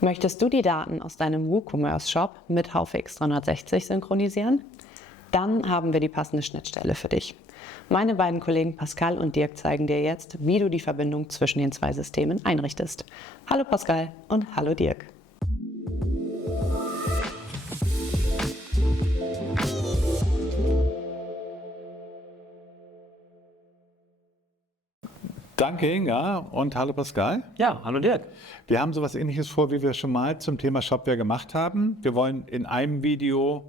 Möchtest du die Daten aus deinem WooCommerce-Shop mit Haufix 360 synchronisieren? Dann haben wir die passende Schnittstelle für dich. Meine beiden Kollegen Pascal und Dirk zeigen dir jetzt, wie du die Verbindung zwischen den zwei Systemen einrichtest. Hallo Pascal und hallo Dirk. Danke Inga und hallo Pascal. Ja, hallo Dirk. Wir haben sowas Ähnliches vor, wie wir schon mal zum Thema Shopware gemacht haben. Wir wollen in einem Video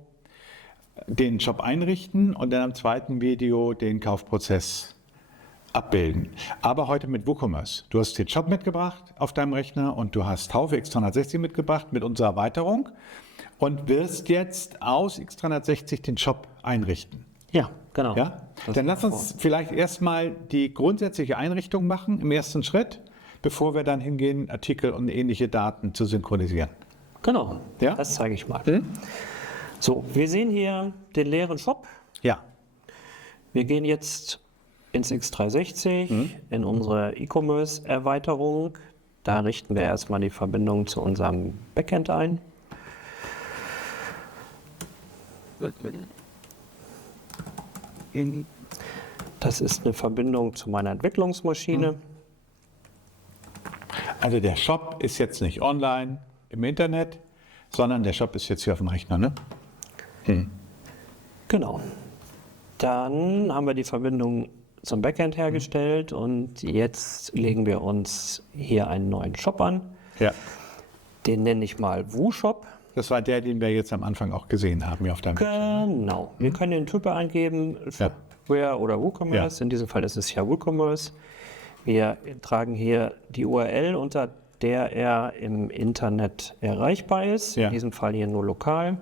den Shop einrichten und dann im zweiten Video den Kaufprozess abbilden. Aber heute mit WooCommerce. Du hast den Shop mitgebracht auf deinem Rechner und du hast Haufix 360 mitgebracht mit unserer Erweiterung und wirst jetzt aus X360 den Shop einrichten. Ja, genau. Ja? Dann lass uns vielleicht erstmal die grundsätzliche Einrichtung machen im ersten Schritt, bevor wir dann hingehen, Artikel und ähnliche Daten zu synchronisieren. Genau, Ja? das zeige ich mal. So, wir sehen hier den leeren Shop. Ja. Wir gehen jetzt ins X360, in unsere E-Commerce-Erweiterung. Da richten wir erstmal die Verbindung zu unserem Backend ein. Das ist eine Verbindung zu meiner Entwicklungsmaschine. Also der Shop ist jetzt nicht online im Internet, sondern der Shop ist jetzt hier auf dem Rechner, ne? Genau. Dann haben wir die Verbindung zum Backend hergestellt und jetzt legen wir uns hier einen neuen Shop an. Ja. Den nenne ich mal WooShop. Das war der, den wir jetzt am Anfang auch gesehen haben hier auf deinem Rechner. Genau. Wir können den Typ eingeben, Shopware oder WooCommerce. Ja. In diesem Fall ist es ja WooCommerce. Wir tragen hier die URL, unter der er im Internet erreichbar ist. Ja. In diesem Fall hier nur lokal.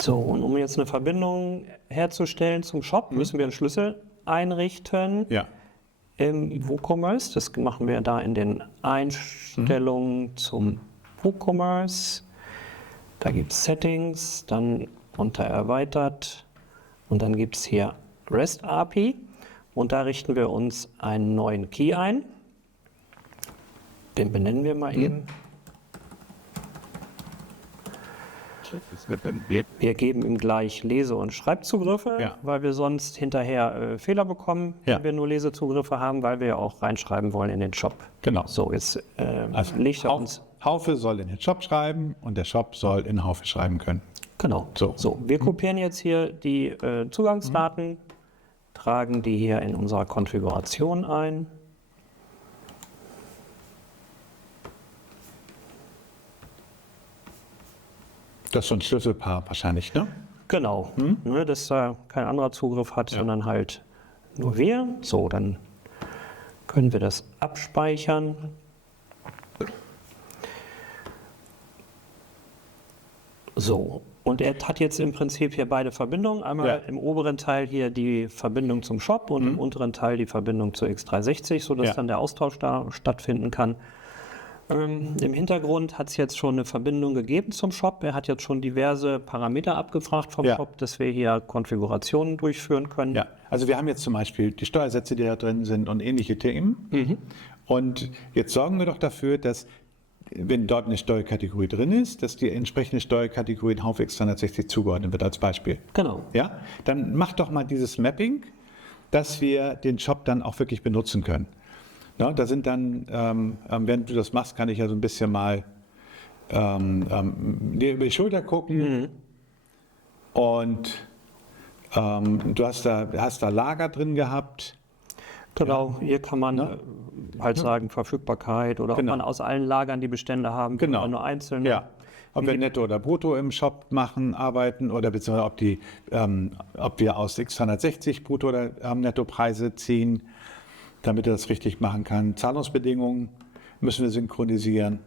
So, und um jetzt eine Verbindung herzustellen zum Shop, müssen wir einen Schlüssel einrichten Ja. im WooCommerce. Das machen wir da in den Einstellungen zum WooCommerce. Da gibt es Settings, dann unter Erweitert und dann gibt es hier REST API und da richten wir uns einen neuen Key ein. Den benennen wir mal eben. Wir geben ihm gleich Lese- und Schreibzugriffe, weil wir sonst hinterher Fehler bekommen, wenn wir nur Lesezugriffe haben, weil wir ja auch reinschreiben wollen in den Shop. Genau. So, jetzt Also legt er uns... Haufe soll in den Shop schreiben und der Shop soll in Haufe schreiben können. Genau. So, wir kopieren jetzt hier die Zugangsdaten, tragen die hier in unserer Konfiguration ein. Das ist so ein Schlüsselpaar wahrscheinlich, ne? Genau, ne, dass da kein anderer Zugriff hat, sondern halt nur wir. So, dann können wir das abspeichern. So, und er hat jetzt im Prinzip hier beide Verbindungen. Einmal im oberen Teil hier die Verbindung zum Shop und im unteren Teil die Verbindung zu X360, sodass dann der Austausch da stattfinden kann. Im Hintergrund hat es jetzt schon eine Verbindung gegeben zum Shop. Er hat jetzt schon diverse Parameter abgefragt vom Shop, dass wir hier Konfigurationen durchführen können. Ja, also wir haben jetzt zum Beispiel die Steuersätze, die da drin sind und ähnliche Themen. Und jetzt sorgen wir doch dafür, dass, wenn dort eine Steuerkategorie drin ist, dass die entsprechende Steuerkategorie in Haufix 360 zugeordnet wird als Beispiel. Genau. Ja, dann mach doch mal dieses Mapping, dass wir den Shop dann auch wirklich benutzen können. Ja, da sind dann, wenn du das machst, kann ich ja so ein bisschen mal dir über die Schulter gucken. Und du hast da Lager drin gehabt. Genau, hier kann man halt sagen Verfügbarkeit oder ob man aus allen Lagern die Bestände haben kann oder nur einzelne. Ja, ob wir Netto oder Brutto im Shop arbeiten oder beziehungsweise ob wir aus X360 Brutto oder Nettopreise ziehen, damit er das richtig machen kann. Zahlungsbedingungen müssen wir synchronisieren.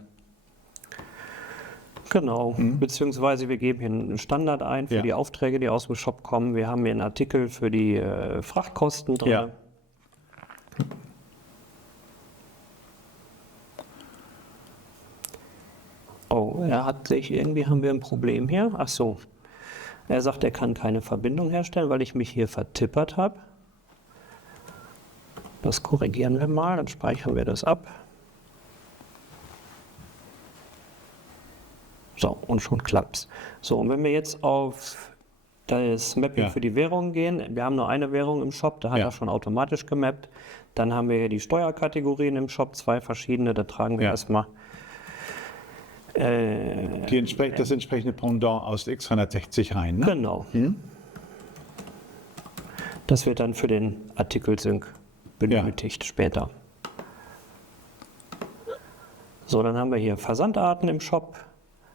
Genau, beziehungsweise wir geben hier einen Standard ein für die Aufträge, die aus dem Shop kommen. Wir haben hier einen Artikel für die Frachtkosten drin. Ja. Oh, irgendwie haben wir ein Problem hier. Ach so, Er sagt, er kann keine Verbindung herstellen, weil ich mich hier vertippert habe. Das korrigieren wir mal, dann speichern wir das ab. So, und schon klappt's. So, und wenn wir jetzt auf das Mapping für die Währung gehen, wir haben nur eine Währung im Shop, da hat er schon automatisch gemappt. Dann haben wir hier die Steuerkategorien im Shop, 2 verschiedene, da tragen wir erstmal das entsprechende Pendant aus X360 rein, ne? Genau. Das wird dann für den Artikel-Sync benötigt später. So, dann haben wir hier Versandarten im Shop.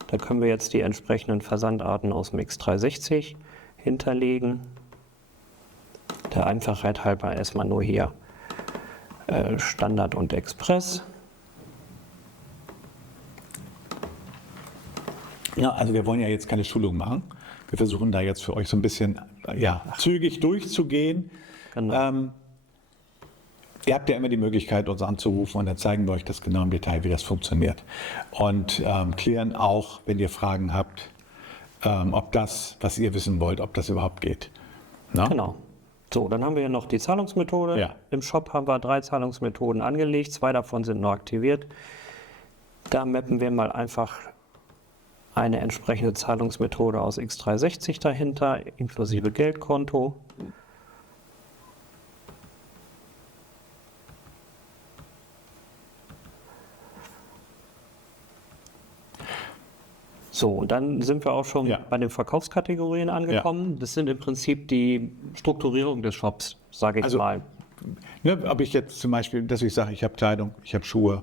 Da können wir jetzt die entsprechenden Versandarten aus dem X360 hinterlegen. Der Einfachheit halber erstmal nur hier Standard und Express. Ja, also wir wollen ja jetzt keine Schulung machen. Wir versuchen da jetzt für euch so ein bisschen zügig durchzugehen. Genau. Ihr habt ja immer die Möglichkeit, uns anzurufen und dann zeigen wir euch das genau im Detail, wie das funktioniert. Und klären auch, wenn ihr Fragen habt, ob das, was ihr wissen wollt, ob das überhaupt geht. Na? Genau. So, dann haben wir hier noch die Zahlungsmethode. Ja. Im Shop haben wir 3 Zahlungsmethoden angelegt, 2 davon sind noch aktiviert. Da mappen wir mal einfach eine entsprechende Zahlungsmethode aus X360 dahinter, inklusive Geldkonto. So, und dann sind wir auch schon bei den Verkaufskategorien angekommen. Das sind im Prinzip die Strukturierung des Shops, sage ich mal. Ne, ob ich jetzt zum Beispiel, dass ich sage, ich habe Kleidung, ich habe Schuhe.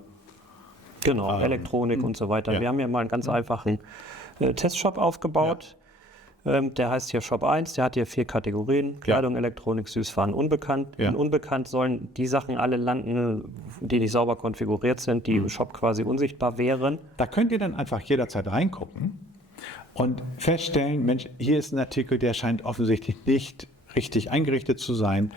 Genau, Elektronik und so weiter. Wir haben hier mal einen ganz einfachen Testshop aufgebaut. Der heißt hier Shop 1, der hat hier 4 Kategorien. Kleidung, Elektronik, Süßwaren, Unbekannt. In Unbekannt sollen die Sachen alle landen, die nicht sauber konfiguriert sind, die im Shop quasi unsichtbar wären. Da könnt ihr dann einfach jederzeit reingucken und feststellen, Mensch, hier ist ein Artikel, der scheint offensichtlich nicht richtig eingerichtet zu sein.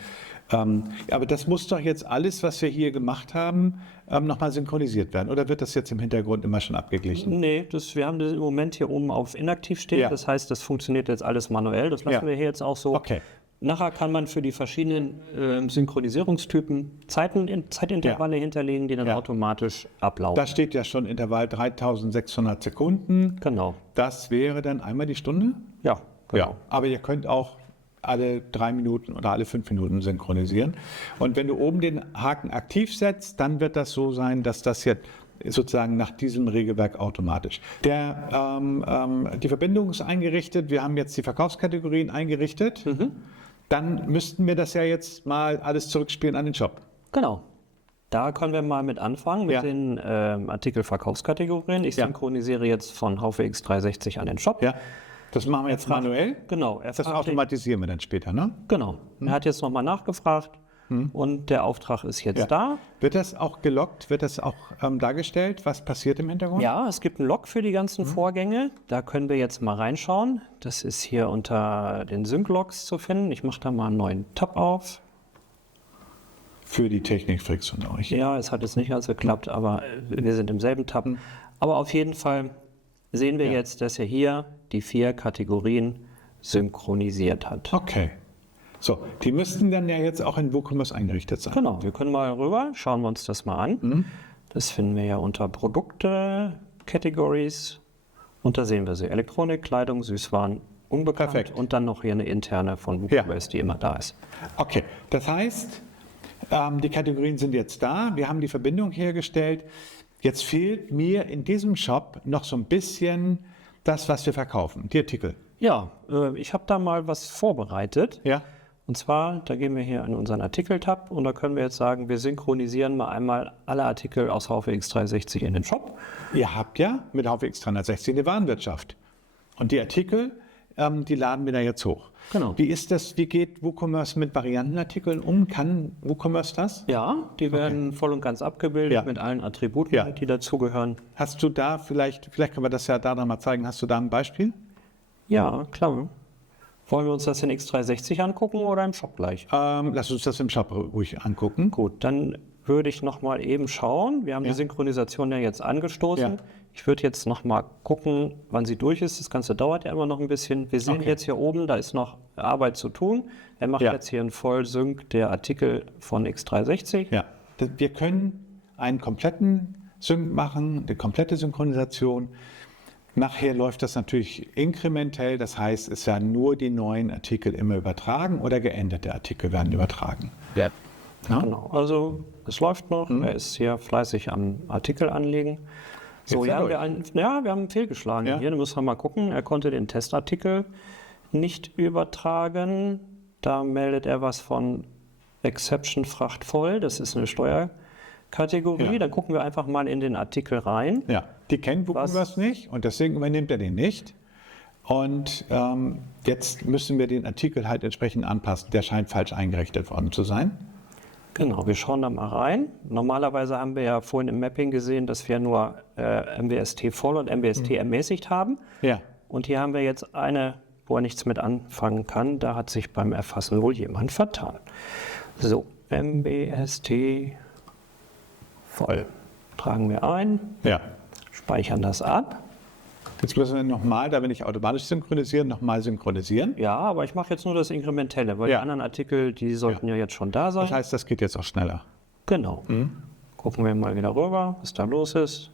Aber das muss doch jetzt alles, was wir hier gemacht haben, nochmal synchronisiert werden. Oder wird das jetzt im Hintergrund immer schon abgeglichen? Nee, wir haben das im Moment hier oben auf inaktiv stehen. Das heißt, das funktioniert jetzt alles manuell. Das lassen wir hier jetzt auch so. Okay. Nachher kann man für die verschiedenen Synchronisierungstypen Zeitintervalle hinterlegen, die dann automatisch ablaufen. Da steht ja schon Intervall 3600 Sekunden. Genau. Das wäre dann einmal die Stunde? Ja, genau. Ja, aber ihr könnt auch alle 3 Minuten oder alle 5 Minuten synchronisieren. Und wenn du oben den Haken aktiv setzt, dann wird das so sein, dass das jetzt sozusagen nach diesem Regelwerk automatisch. Die Verbindung ist eingerichtet, wir haben jetzt die Verkaufskategorien eingerichtet. Dann müssten wir das ja jetzt mal alles zurückspielen an den Shop. Genau. Da können wir mal mit anfangen, mit den Artikel-Verkaufskategorien. Ich synchronisiere jetzt von Haufe X360 an den Shop. Ja. Das machen wir jetzt manuell? Genau. Das automatisieren wir dann später, ne? Genau. Er hat jetzt nochmal nachgefragt und der Auftrag ist jetzt da. Wird das auch geloggt? Wird das auch dargestellt? Was passiert im Hintergrund? Ja, es gibt einen Log für die ganzen Vorgänge. Da können wir jetzt mal reinschauen. Das ist hier unter den Sync-Logs zu finden. Ich mache da mal einen neuen Tab auf. Für die Technikfreaks von euch. Ja, es hat jetzt nicht ganz geklappt, aber wir sind im selben Tab. Aber auf jeden Fall sehen wir jetzt, dass er hier die 4 Kategorien synchronisiert hat. Okay. So, die müssten dann ja jetzt auch in WooCommerce eingerichtet sein. Genau, wir können mal rüber, schauen wir uns das mal an. Das finden wir ja unter Produkte, Categories und da sehen wir sie. Elektronik, Kleidung, Süßwaren, Unbekannt. Perfekt. Und dann noch hier eine interne von WooCommerce, die immer da ist. Okay, das heißt, die Kategorien sind jetzt da, wir haben die Verbindung hergestellt. Jetzt fehlt mir in diesem Shop noch so ein bisschen das, was wir verkaufen, die Artikel. Ja, ich habe da mal was vorbereitet. Ja. Und zwar, da gehen wir hier in unseren Artikel-Tab und da können wir jetzt sagen, wir synchronisieren mal einmal alle Artikel aus Haufe X360 in den Shop. Ihr habt ja mit Haufe X360 eine Warenwirtschaft. Und die Artikel, die laden wir da jetzt hoch. Genau. Wie ist das, wie geht WooCommerce mit Variantenartikeln um? Kann WooCommerce das? Ja, die werden voll und ganz abgebildet mit allen Attributen, die dazugehören. Hast du da vielleicht können wir das ja da noch mal zeigen, hast du da ein Beispiel? Ja, klar. Wollen wir uns das in X360 angucken oder im Shop gleich? Lass uns das im Shop ruhig angucken. Gut, dann würde ich noch mal eben schauen. Wir haben die Synchronisation ja jetzt angestoßen. Ich würde jetzt noch mal gucken, wann sie durch ist. Das Ganze dauert ja immer noch ein bisschen. Wir sehen jetzt hier oben, da ist noch Arbeit zu tun. Er macht jetzt hier einen Vollsync der Artikel von X360. Ja, wir können einen kompletten Sync machen, eine komplette Synchronisation. Nachher läuft das natürlich inkrementell, das heißt, es werden nur die neuen Artikel immer übertragen oder geänderte Artikel werden übertragen. Ja. Genau, also es läuft noch, er ist hier fleißig am Artikel anlegen. So, ja, wir haben fehlgeschlagen. Ja. Hier, da müssen wir mal gucken. Er konnte den Testartikel nicht übertragen. Da meldet er was von Exception Fracht voll. Das ist eine Steuerkategorie. Ja. Dann gucken wir einfach mal in den Artikel rein. Ja, die kennt WooCommerce nicht und deswegen übernimmt er den nicht. Und jetzt müssen wir den Artikel halt entsprechend anpassen. Der scheint falsch eingerichtet worden zu sein. Genau, wir schauen da mal rein. Normalerweise haben wir ja vorhin im Mapping gesehen, dass wir nur MWST voll und MWST ermäßigt haben. Ja. Und hier haben wir jetzt eine, wo er nichts mit anfangen kann. Da hat sich beim Erfassen wohl jemand vertan. So, MWST voll. Tragen wir ein, Ja. speichern das ab. Jetzt müssen wir nochmal, da wir nicht automatisch synchronisieren, nochmal synchronisieren. Ja, aber ich mache jetzt nur das Inkrementelle, weil die anderen Artikel, die sollten ja jetzt schon da sein. Das heißt, das geht jetzt auch schneller. Genau. Gucken wir mal wieder rüber, was da los ist.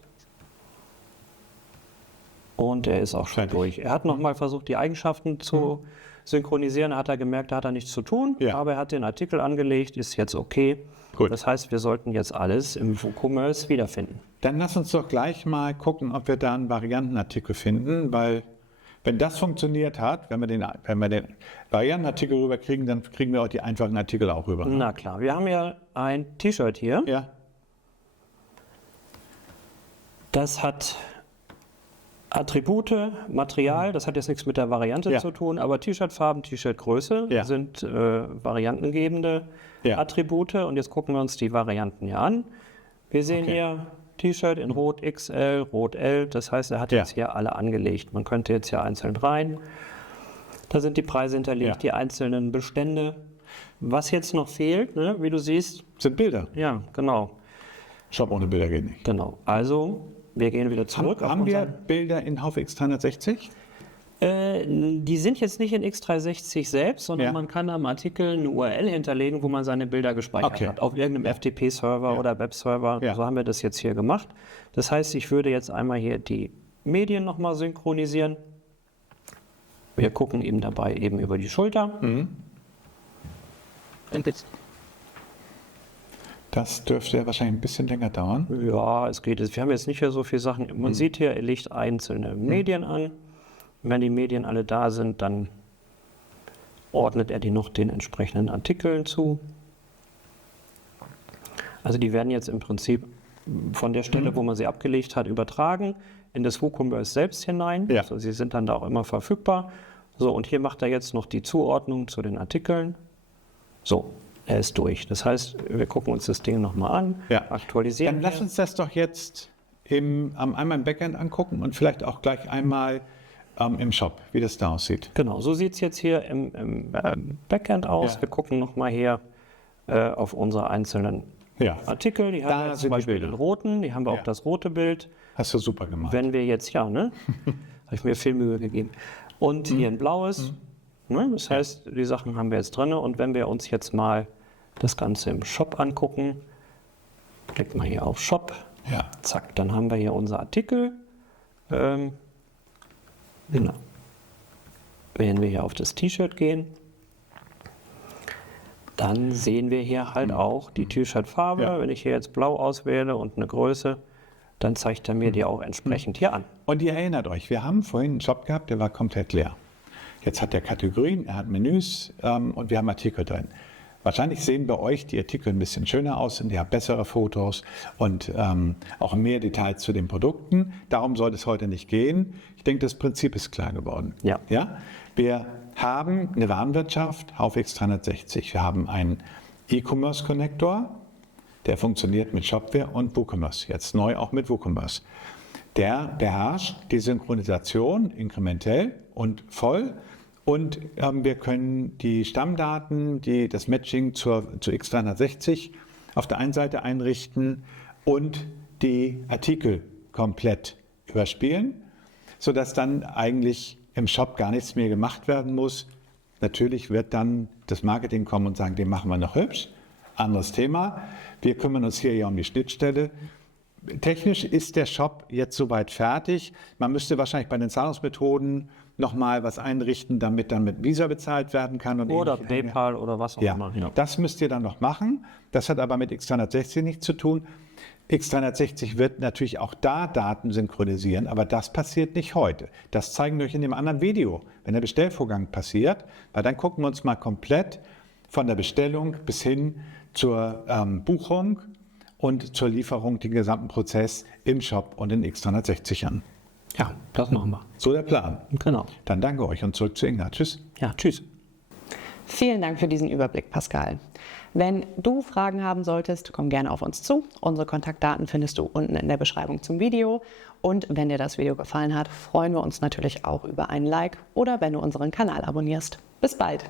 Und er ist auch schon durch. Er hat nochmal versucht, die Eigenschaften zu synchronisieren. Da hat er gemerkt, da hat er nichts zu tun. Ja. Aber er hat den Artikel angelegt, ist jetzt okay. Gut. Das heißt, wir sollten jetzt alles im WooCommerce wiederfinden. Dann lass uns doch gleich mal gucken, ob wir da einen Variantenartikel finden, weil wenn das funktioniert hat, wenn wir den Variantenartikel rüberkriegen, dann kriegen wir auch die einfachen Artikel auch rüber. Na klar, wir haben ja ein T-Shirt hier. Ja, Das hat Attribute, Material, das hat jetzt nichts mit der Variante Ja. zu tun, aber T-Shirt-Farben, T-Shirt-Größe Ja. sind variantengebende Ja. Attribute. Und jetzt gucken wir uns die Varianten hier an. Wir sehen hier T-Shirt in Rot XL, Rot L. Das heißt, er hat Ja. jetzt hier alle angelegt. Man könnte jetzt hier einzeln rein. Da sind die Preise hinterlegt, Ja. die einzelnen Bestände. Was jetzt noch fehlt, ne, wie du siehst, sind Bilder. ja, genau. Shop ohne Bilder geht nicht. Genau. Also, wir gehen wieder zurück. auf Haben wir unseren- Bilder in HaufX 360? Die sind jetzt nicht in X360 selbst, sondern Ja. man kann am Artikel eine URL hinterlegen, wo man seine Bilder gespeichert Okay. hat. Auf irgendeinem FTP-Server Ja. oder Webserver. Ja. So haben wir das jetzt hier gemacht. Das heißt, ich würde jetzt einmal hier die Medien nochmal synchronisieren. Wir gucken ihm dabei eben über die Schulter. Das dürfte ja wahrscheinlich ein bisschen länger dauern. Ja, es geht. Wir haben jetzt nicht hier so viele Sachen. Man sieht hier, er legt einzelne Medien an. Wenn die Medien alle da sind, dann ordnet er die noch den entsprechenden Artikeln zu. Also die werden jetzt im Prinzip von der Stelle, wo man sie abgelegt hat, übertragen in das WooCommerce selbst hinein. Ja. Also sie sind dann da auch immer verfügbar. So, und hier macht er jetzt noch die Zuordnung zu den Artikeln. So, er ist durch. Das heißt, wir gucken uns das Ding nochmal an, Ja. aktualisieren. Dann lass uns das doch jetzt einmal im Backend angucken und vielleicht auch gleich einmal im Shop, wie das da aussieht. Genau, so sieht es jetzt hier im Backend aus. Ja. Wir gucken nochmal hier auf unsere einzelnen Ja, Artikel. Die haben Da wir jetzt sind zum die Beispiel Bilder. den roten, die haben wir Ja. auch das rote Bild. hast du super gemacht. Wenn wir jetzt, ja, ne? Habe ich mir viel Mühe gegeben. Und hier ein blaues. Ne? Das heißt, die Sachen haben wir jetzt drin. Und wenn wir uns jetzt mal das Ganze im Shop angucken, klickt mal hier auf Shop. Ja. Zack, dann haben wir hier unser Artikel. Genau. Wenn wir hier auf das T-Shirt gehen, dann sehen wir hier halt auch die T-Shirt-Farbe. Ja. Wenn ich hier jetzt blau auswähle und eine Größe, dann zeigt er mir die auch entsprechend hier an. Und ihr erinnert euch, wir haben vorhin einen Shop gehabt, der war komplett leer. Jetzt hat er Kategorien, er hat Menüs und wir haben Artikel drin. Wahrscheinlich sehen bei euch die Artikel ein bisschen schöner aus und ihr habt bessere Fotos und auch mehr Details zu den Produkten. Darum soll es heute nicht gehen. Ich denke, das Prinzip ist klar geworden. Ja. Ja? Wir haben eine Warenwirtschaft, HaufX 360. Wir haben einen E-Commerce-Connector, der funktioniert mit Shopware und WooCommerce. Jetzt neu auch mit WooCommerce. Der beherrscht die Synchronisation inkrementell und voll. Und wir können die Stammdaten, das Matching zu X360 auf der einen Seite einrichten und die Artikel komplett überspielen, sodass dann eigentlich im Shop gar nichts mehr gemacht werden muss. Natürlich wird dann das Marketing kommen und sagen, den machen wir noch hübsch. Anderes Thema. Wir kümmern uns hier ja um die Schnittstelle. Technisch ist der Shop jetzt soweit fertig. Man müsste wahrscheinlich bei den Zahlungsmethoden nochmal was einrichten, damit dann mit Visa bezahlt werden kann. Und Oder PayPal oder was auch immer. Ja, das müsst ihr dann noch machen. Das hat aber mit X360 nichts zu tun. X360 wird natürlich auch da Daten synchronisieren, aber das passiert nicht heute. Das zeigen wir euch in dem anderen Video, wenn der Bestellvorgang passiert, weil dann gucken wir uns mal komplett von der Bestellung bis hin zur Buchung und zur Lieferung den gesamten Prozess im Shop und in X360 an. Ja, das machen wir. So der Plan. Genau. Dann danke euch und zurück zu Inga. Tschüss. Ja, tschüss. Vielen Dank für diesen Überblick, Pascal. Wenn du Fragen haben solltest, komm gerne auf uns zu. Unsere Kontaktdaten findest du unten in der Beschreibung zum Video. Und wenn dir das Video gefallen hat, freuen wir uns natürlich auch über einen Like oder wenn du unseren Kanal abonnierst. Bis bald!